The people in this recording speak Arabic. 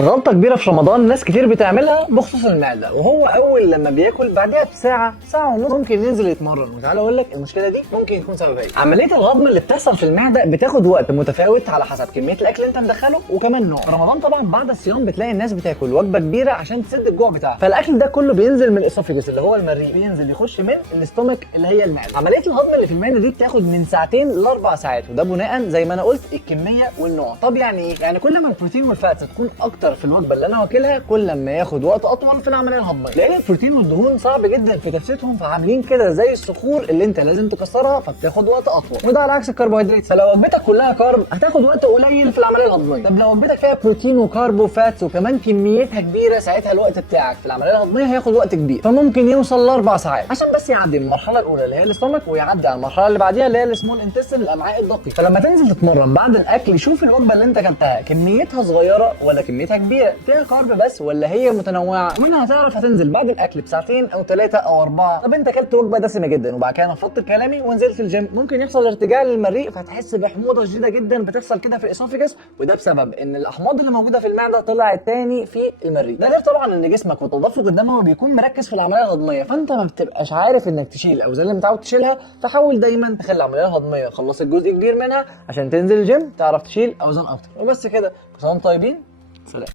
غلطة كبيرة في رمضان ناس كتير بتعملها بخصوص المعدة، وهو أول لما بياكل بعدها بساعة ونص ممكن ينزل يتمرن. وتعالى أقول لك المشكلة دي ممكن يكون سببها إيه. عملية الهضم اللي بتحصل في المعدة بتاخد وقت متفاوت على حسب كمية الأكل اللي أنت مدخله وكمان نوع. في رمضان طبعا بعد الصيام بتلاقي الناس بتاكل وجبة كبيرة عشان تسد الجوع بتاعها، فالأكل ده كله بينزل من الإسوفيجس اللي هو المريء، بينزل يخش من الاستومك اللي هي المعدة. عملية الهضم اللي في المعدة دي بتاخد من 2 ل4 ساعات، وده بناء زي ما أنا قلت الكمية والنوع. طب يعني إيه؟ يعني كل ما البروتين والفاتس تكون أكتر في الوجبة اللي أنا واكلها كل ما ياخد وقت اطول في العمليه الهضميه، لان البروتين والدهون صعب جدا في كبستهم، فعاملين كده زي الصخور اللي انت لازم تكسرها، فبتاخد وقت اطول. وده على عكس الكربوهيدرات، فلو وجبتك كلها كارب هتاخد وقت قليل في العمليه الهضميه. طب لو وجبتك فيها بروتين وكارب وفاتس وكمان كميتها كبيره، ساعتها الوقت بتاعك في العمليه الهضميه هياخد وقت كبير، فممكن يوصل ل4 ساعات عشان بس يعدي المرحله الاولى اللي هي الاستومك، ويعدي على المرحله اللي بعديها اللي هي السمول انتستين الامعاء الدقيقه. فلما تنزل تتمرن بعد الاكل شوف الوجبه اللي انت اكلتها كميتها صغيره ولا كميتها كبيره، فيها كارب بس ولا هي متنوعه، ومنها هتعرف هتنزل بعد الاكل بساعتين او 3 او 4. طب انت اكلت وجبه دسمه جدا وبعد كده نفضت كلامي ونزلت الجيم، ممكن يحصل ارتجاع للمريء فتحس بحموضه شديده جدا بتحصل كده في الاسوفيجس، وده بسبب ان الاحماض اللي موجوده في المعده طلعت تاني في المريء. ده غير طبعا ان جسمك وتدفق الدم بيكون مركز في العمليه الهضميه، فانت ما بتبقاش عارف انك تشيل الاوزان اللي متعود تشيلها، فحاول دايما تخلي العمليه الهضميه خلصت جزء كبير منها عشان تنزل الجيم تعرف تشيل اوزان اكتر. وبس كده، كل سنه وانتم طيبين، سلام.